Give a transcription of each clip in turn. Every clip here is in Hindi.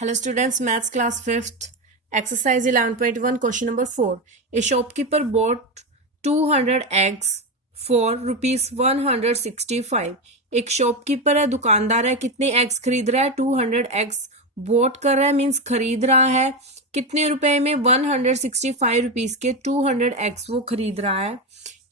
Hello students, maths class 5th, exercise 11.1, question number 4. A shopkeeper bought 200 eggs for rupees 165. एक शॉपकीपर है, दुकानदार है, कितने एग्स खरीद रहा है? 200 एग्स बोट कर रहा है, मीन्स खरीद रहा है कितने रुपए में? 165 रुपीज के 200 एग्स वो खरीद रहा है.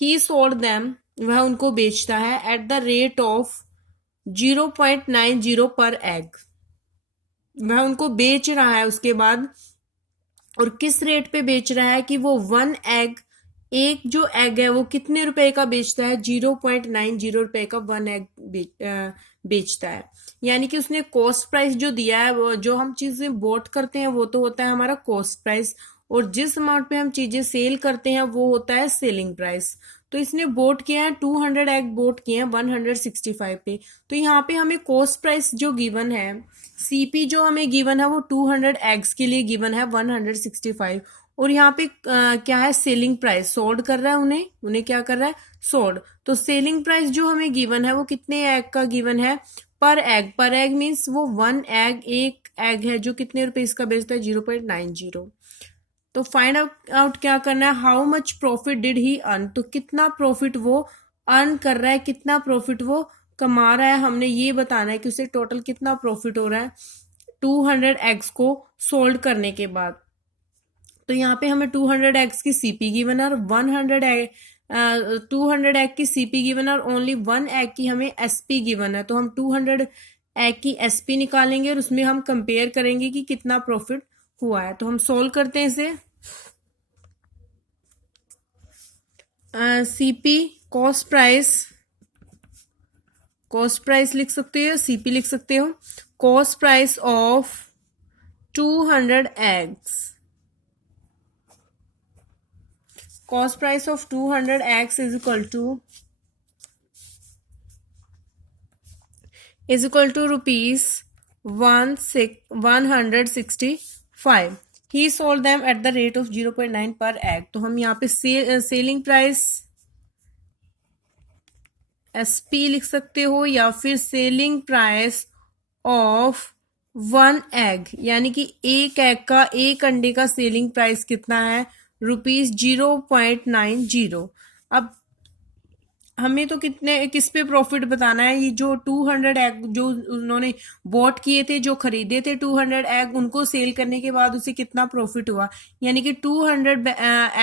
ही सोल्ड देम, वह उनको बेचता है एट द रेट ऑफ 0.90 पर एग. वह उनको बेच रहा है उसके बाद, और किस रेट पे बेच रहा है कि वो वन एग, एक जो एग है वो कितने रुपए का बेचता है? 0.90 रुपए का वन एग बेचता है. यानी कि उसने कॉस्ट प्राइस जो दिया है, वो जो हम चीजें बोट करते हैं वो तो होता है हमारा कॉस्ट प्राइस, और जिस अमाउंट पे हम चीजें सेल करते हैं वो होता है सेलिंग प्राइस. तो इसने बोट किया है 200 एग बोट किए हैं 165 पे. तो यहाँ पे हमें कॉस्ट प्राइस जो गिवन है, सीपी जो हमें गिवन है वो 200 एग्स के लिए गिवन है 165, और यहाँ पे क्या है? Selling price. सोल्ड कर रहा है उन्हें क्या कर रहा है? सोल्ड. तो सेलिंग प्राइस जो हमें गिवन है वो कितने एग का गिवन है? पर एग. पर एग मीन्स वो वन एग, एक एग है जो कितने रुपए इसका बेचता है? 0.90. तो फाइंड आउट क्या करना है? How much profit did he earn. तो कितना प्रॉफिट वो अर्न कर रहा है, कितना प्रॉफिट वो कमा रहा है, हमने ये बताना है कि उसे टोटल कितना प्रॉफिट हो रहा है 200 एग्स को सोल्ड करने के बाद. तो यहाँ पे हमें 200 एग्स की सीपी गिवन है, और 200 एग की सीपी गिवन है, और ओनली वन एग की हमें एसपी गिवन है. तो हम 200 एग की एसपी निकालेंगे और उसमें हम कंपेयर करेंगे कि कितना प्रॉफिट हुआ है. तो हम सोल्व करते हैं इसे. सीपी कॉस्ट प्राइस लिख सकते हो, सीपी लिख सकते हो. Cost price of 200 eggs. Cost price of 200 eggs is equal to rupees 165. He sold them at the rate of 0.9 per egg. तो हम यहाँ पे सेलिंग प्राइस एसपी लिख सकते हो, या फिर selling price of one egg, यानी कि एक एग का, एक अंडे का सेलिंग प्राइस कितना है? रुपीज 0.90. अब हमें तो किस पे प्रॉफिट बताना है? ये जो 200 एग जो उन्होंने बॉट किए थे, जो खरीदे थे 200 एग, उनको सेल करने के बाद उसे कितना प्रॉफिट हुआ, यानी कि 200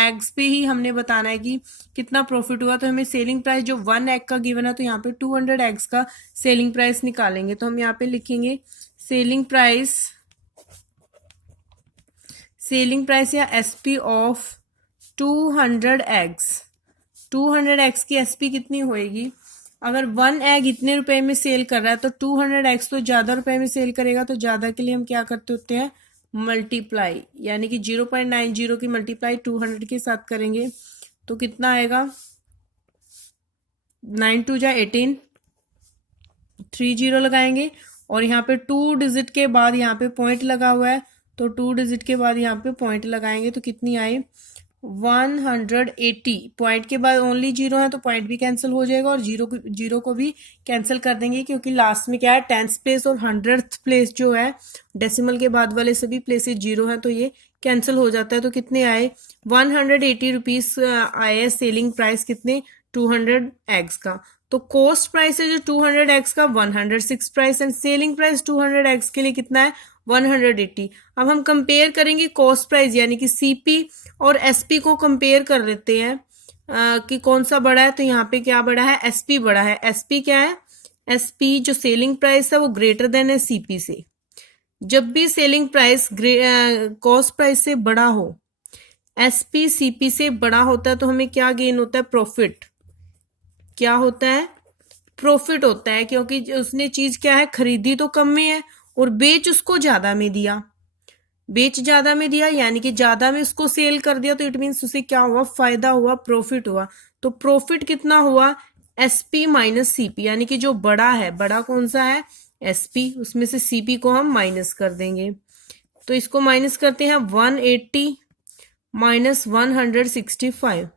एग्स पे ही हमने बताना है कि कितना प्रॉफिट हुआ. तो हमें सेलिंग प्राइस जो वन एग का गिवन है, तो यहाँ पे 200 एग्स का सेलिंग प्राइस निकालेंगे. तो हम यहाँ पे लिखेंगे सेलिंग प्राइस या एसपी ऑफ 200 एग्स. 200 एग्स की एसपी कितनी होएगी? अगर वन एग इतने रुपए में सेल कर रहा है तो 200 एग्स तो ज्यादा रुपए में सेल करेगा. तो ज्यादा के लिए हम क्या करते होते हैं? मल्टीप्लाई, यानी कि 0.90 की मल्टीप्लाई 200 के साथ करेंगे. तो कितना आएगा? 9 2 जा 18, 3 0 लगाएंगे, और यहाँ पे 2 डिजिट के बाद यहाँ पे पॉइंट लगा हुआ है, तो 2 डिजिट के बाद यहाँ पे पॉइंट लगाएंगे. तो कितनी आई? 180. पॉइंट के बाद ओनली 0 है तो पॉइंट भी कैंसिल हो जाएगा, और जीरो को भी कैंसिल कर देंगे, क्योंकि लास्ट में क्या है? 10th प्लेस और 100th प्लेस जो है, डेसिमल के बाद वाले सभी प्लेसेस 0 है, तो ये कैंसिल हो जाता है. तो कितने आए? 180 रुपीज आए सेलिंग प्राइस कितने? 200 एग्स का. तो कॉस्ट प्राइस है जो 200 एग्स का 106 price, and selling price 200 eggs के लिए कितना है? 180. अब हम कंपेयर करेंगे कॉस्ट प्राइस, यानी कि सीपी और एसपी को कंपेयर कर लेते हैं कि कौन सा बड़ा है. तो यहाँ पे क्या बड़ा है? एसपी बड़ा है. एसपी क्या है? एसपी जो सेलिंग प्राइस है वो ग्रेटर देन है सीपी से. जब भी सेलिंग प्राइस कॉस्ट प्राइस से बड़ा हो, एसपी सीपी से बड़ा होता है, तो हमें क्या गेन होता है? प्रॉफिट. क्या होता है? प्रॉफिट होता है, क्योंकि उसने चीज क्या है? खरीदी तो कम में है और बेच उसको ज्यादा में दिया. यानी कि ज्यादा में उसको सेल कर दिया, तो इट मीन्स उसे क्या हुआ? फायदा हुआ, प्रॉफिट हुआ. तो प्रॉफिट कितना हुआ? एसपी माइनस सीपी, यानी कि जो बड़ा है, बड़ा कौन सा है? एसपी. उसमें से सीपी को हम माइनस कर देंगे. तो इसको माइनस करते हैं. 180 माइनस 165.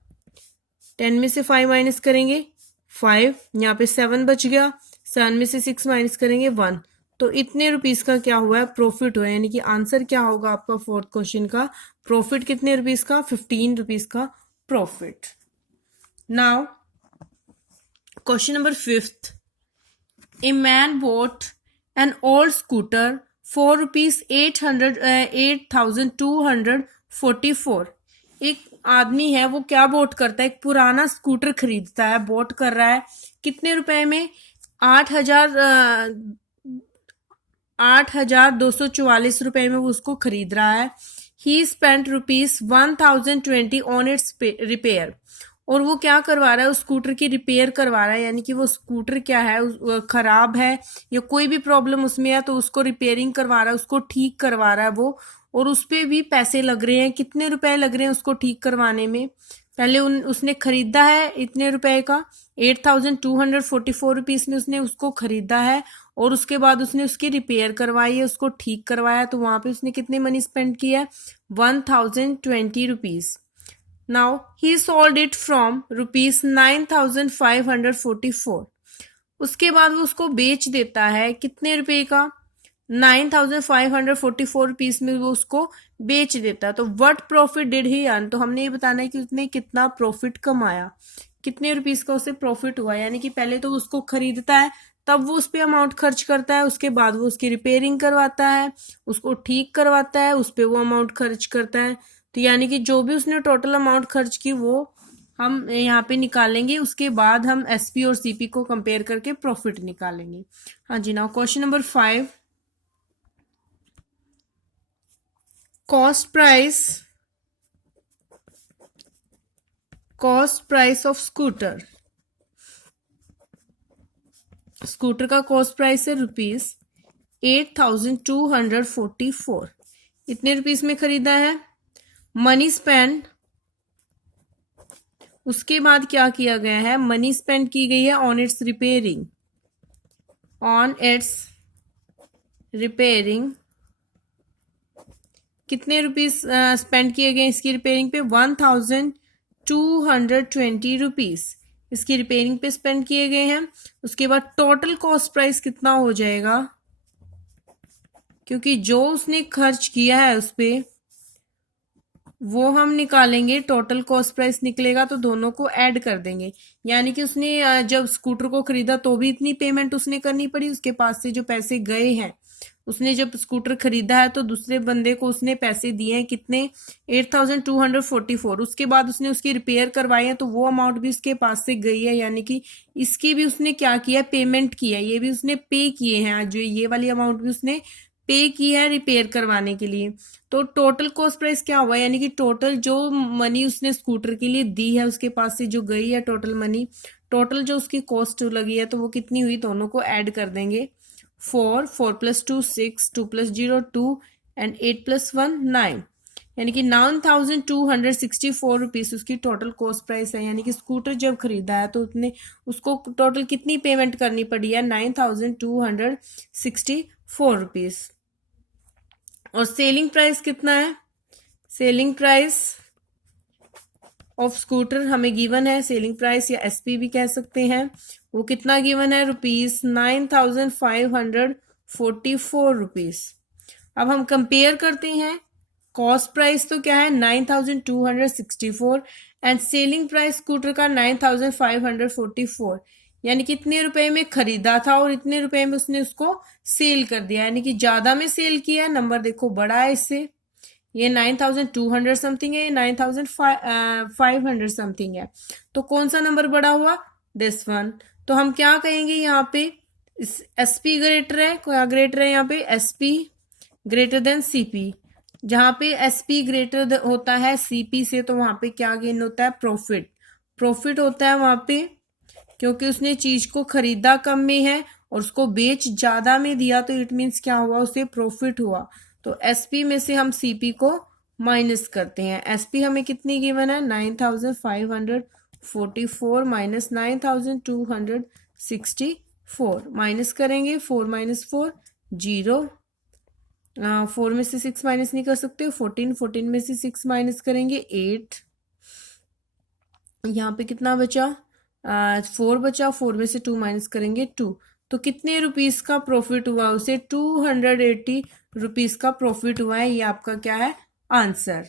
10 में से 5 माइनस करेंगे 5, यहाँ पे 7 बच गया. 7 में से 6 माइनस करेंगे 1, तो इतने रुपीस का क्या हुआ है, प्रॉफिट हुआ है। यानी कि आंसर क्या होगा आपका फोर्थ क्वेश्चन का, प्रॉफिट कितने रुपीस का, 15 रुपीस का profit. Now question number fifth, a man bot an old scooter for rupees 8,244। एक आदमी है वो क्या बोट करता है, एक पुराना स्कूटर खरीदता है, बोट कर रहा है कितने रुपए में, 8,244 रुपए में वो उसको खरीद रहा है। ही spent rupees 1,020 on it's repair. और वो क्या करवा रहा है, उस स्कूटर की रिपेयर करवा रहा है। यानी कि वो स्कूटर क्या है, खराब है या कोई भी प्रॉब्लम उसमें है तो उसको रिपेयरिंग करवा रहा है, उसको ठीक करवा रहा है वो। और उस पे भी पैसे लग रहे हैं, कितने रुपए लग रहे हैं उसको ठीक करवाने में। पहले उसने खरीदा है इतने रुपए का, 8,244 रुपीज में उसने उसको खरीदा है। और उसके बाद उसने उसकी रिपेयर करवाई है, उसको ठीक करवाया, तो वहां पे उसने कितने मनी स्पेंड किया है, 1,020 rupees. Now he sold it from rupees 9,544। उसके बाद वो उसको बेच देता है कितने रुपए का, 9,544 रुपीज में वो उसको बेच देता है। तो what profit did he earn, तो हमने ये बताना है कि उसने कितना प्रॉफिट कमाया, कितने रुपीस का उसे प्रॉफिट हुआ। यानी कि पहले तो उसको खरीदता है, तब वो उस पर अमाउंट खर्च करता है, उसके बाद वो उसकी रिपेयरिंग करवाता है, उसको ठीक करवाता है, उस पर वो अमाउंट खर्च करता है। तो यानी कि जो भी उसने टोटल अमाउंट खर्च की वो हम यहाँ पे निकालेंगे, उसके बाद हम एसपी और सीपी को कंपेयर करके प्रॉफिट निकालेंगे। हाँ जी, now question number 5, cost price of scooter. Scooter का कॉस्ट प्राइस है रुपीज 8,244। इतने रुपीस में खरीदा है। मनी स्पेंड, उसके बाद क्या किया गया है, मनी स्पेंड की गई है ऑन इट्स रिपेयरिंग। कितने रुपीस स्पेंड किए गए इसकी रिपेयरिंग पे, 1,220 रुपीज इसकी रिपेयरिंग पे स्पेंड किए गए हैं। उसके बाद टोटल कॉस्ट प्राइस कितना हो जाएगा, क्योंकि जो उसने खर्च किया है उस पे वो हम निकालेंगे, टोटल कॉस्ट प्राइस निकलेगा तो दोनों को ऐड कर देंगे। यानी कि उसने जब स्कूटर को खरीदा तो भी इतनी पेमेंट उसने करनी पड़ी, उसके पास से जो पैसे गए हैं, उसने जब स्कूटर खरीदा है तो दूसरे बंदे को उसने पैसे दिए हैं कितने, 8,244। उसके बाद उसने उसकी रिपेयर करवाई है तो वो अमाउंट भी उसके पास से गई है। यानी कि इसकी भी उसने क्या किया, पेमेंट किया है, ये भी उसने पे किए हैं, जो ये वाली अमाउंट भी उसने पे की है रिपेयर करवाने के लिए। तो टोटल कॉस्ट प्राइस क्या हुआ, यानी कि टोटल जो मनी उसने स्कूटर के लिए दी है, उसके पास से जो गई है टोटल मनी, टोटल जो उसकी कॉस्ट लगी है तो वो कितनी हुई, दोनों को ऐड कर देंगे। 4 + 2 6, 2 + 0 2 एंड 8 + 1 9, यानी कि 9,264 रुपीज उसकी टोटल कॉस्ट प्राइस है। यानी कि स्कूटर जब खरीदा है तो उसने उसको टोटल कितनी पेमेंट करनी पड़ी है, 9,264 रुपीज। और सेलिंग प्राइस कितना है, सेलिंग प्राइस ऑफ स्कूटर हमें गिवन है, सेलिंग प्राइस या एसपी भी कह सकते हैं, वो कितना गिवन है, रुपीज 9,544 रुपीज। अब हम कंपेयर करते हैं, कॉस्ट प्राइस तो क्या है 9,264 एंड सेलिंग प्राइस स्कूटर का 9,544। यानी कि इतने रुपए में खरीदा था और इतने रुपए में उसने उसको सेल कर दिया, यानी कि ज्यादा में सेल किया। नंबर देखो बड़ा है इससे, ये 9,200 समथिंग है, ये 9,500 समथिंग है। तो कौन सा नंबर बड़ा हुआ, दिस वन। तो हम क्या कहेंगे यहाँ पे, एसपी ग्रेटर है, क्या ग्रेटर है यहाँ पे, एसपी ग्रेटर देन सीपी। जहां पे एसपी ग्रेटर होता है सीपी से तो वहां पे क्या गेन होता है, प्रॉफिट होता है वहां पे, क्योंकि उसने चीज को खरीदा कम में है और उसको बेच ज्यादा में दिया, तो इट मीन्स क्या हुआ, उसे प्रॉफिट हुआ। तो एसपी में से हम सीपी को माइनस करते हैं। एसपी हमें कितनी गिवन है, 9,544 माइनस 9,264, माइनस करेंगे 4 - 4 0, 4 में से 6 माइनस नहीं कर सकते, 14 में से 6 माइनस करेंगे 8, यहाँ पे कितना बचा, 4 बचा, 4 में से 2 माइनस करेंगे 2, तो कितने रुपीस का प्रॉफिट हुआ, उसे 280 रुपीस का प्रॉफिट हुआ है। ये आपका क्या है आंसर।